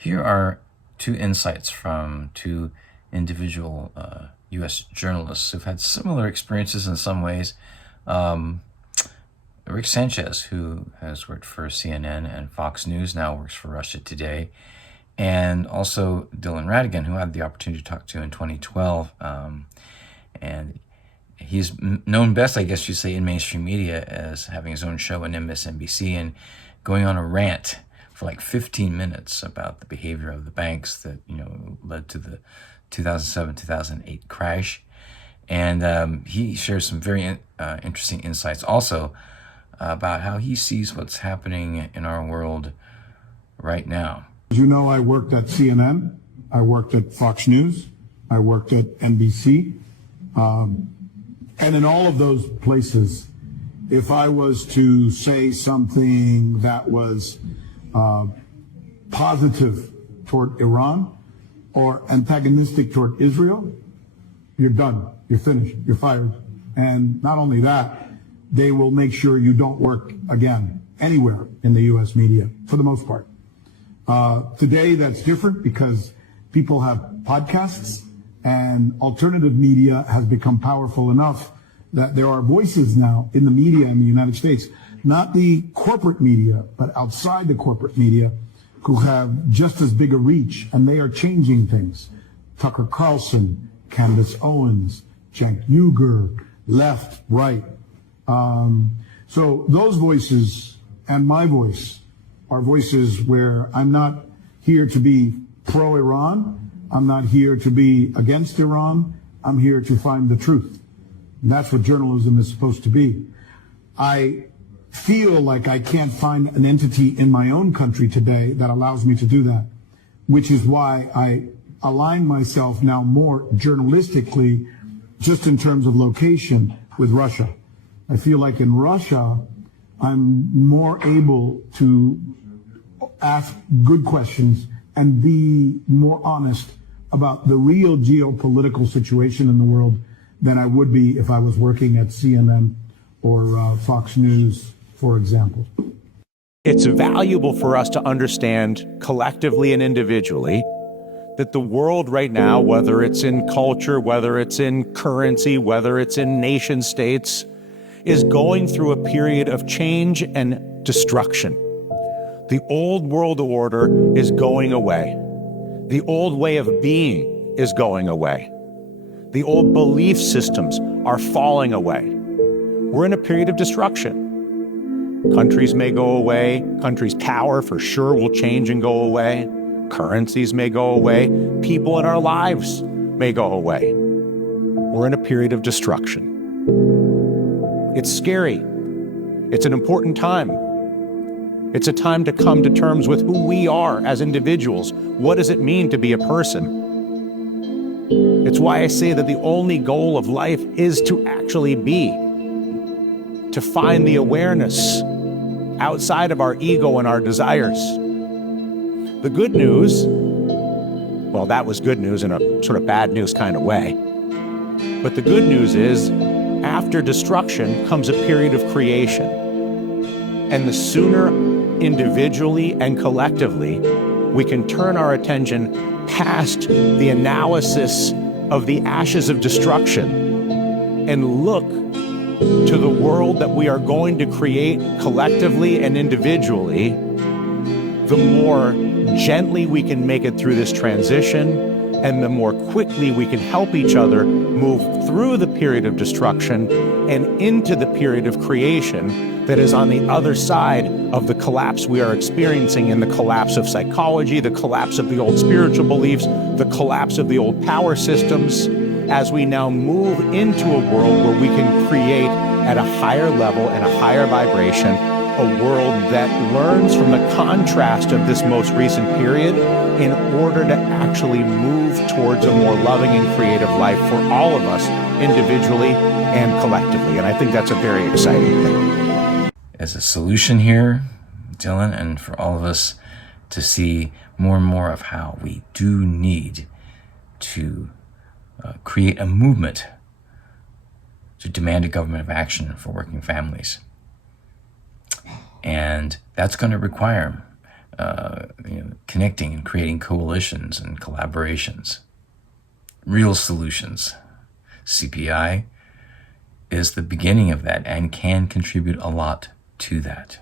Here are two insights from two individual U.S. journalists who've had similar experiences in some ways. Rick Sanchez, who has worked for CNN and Fox News, now works for Russia Today, and also Dylan Ratigan, who I had the opportunity to talk to in 2012. And he's known best, I guess you'd say, in mainstream media as having his own show on MSNBC and going on a rant for like 15 minutes about the behavior of the banks that, led to the 2007-2008 crash. And he shares some very interesting insights also about how he sees what's happening in our world right now. As you know, I worked at CNN, I worked at Fox News, I worked at NBC. And in all of those places, if I was to say something that was positive toward Iran or antagonistic toward Israel, you're done, you're finished, you're fired. And not only that, they will make sure you don't work again anywhere in the U.S. media, for the most part. Today, that's different because people have podcasts and alternative media has become powerful enough that there are voices now in the media in the United States, not the corporate media, but outside the corporate media, who have just as big a reach, and they are changing things. Tucker Carlson, Candace Owens, Cenk Uygur, left, right. So those voices and my voice are voices where I'm not here to be pro-Iran. I'm not here to be against Iran. I'm here to find the truth. And that's what journalism is supposed to be. I feel like I can't find an entity in my own country today that allows me to do that, which is why I align myself now more journalistically, just in terms of location, with Russia. I feel like in Russia, I'm more able to ask good questions and be more honest about the real geopolitical situation in the world than I would be if I was working at CNN or Fox News, for example. It's valuable for us to understand collectively and individually that the world right now, whether it's in culture, whether it's in currency, whether it's in nation states, is going through a period of change and destruction. The old world order is going away. The old way of being is going away. The old belief systems are falling away. We're in a period of destruction. Countries may go away. Countries' power for sure will change and go away. Currencies may go away. People in our lives may go away. We're in a period of destruction. It's scary. It's an important time. It's a time to come to terms with who we are as individuals. What does it mean to be a person? It's why I say that the only goal of life is to actually be, to find the awareness outside of our ego and our desires. The good news, well, that was good news in a sort of bad news kind of way. But the good news is, after destruction comes a period of creation. And the sooner individually and collectively we can turn our attention past the analysis of the ashes of destruction and look to the world that we are going to create collectively and individually, the more gently we can make it through this transition, and the more quickly we can help each other move through the period of destruction and into the period of creation that is on the other side of the collapse we are experiencing, in the collapse of psychology, the collapse of the old spiritual beliefs, the collapse of the old power systems, as we now move into a world where we can create at a higher level and a higher vibration a world that learns from the contrast of this most recent period in order to actually move towards a more loving and creative life for all of us individually and collectively. And I think that's a very exciting thing. As a solution here, Dylan, and for all of us to see more and more of how we do need to create a movement to demand a government of action for working families. And that's going to require connecting and creating coalitions and collaborations, real solutions. CPI is the beginning of that and can contribute a lot to that.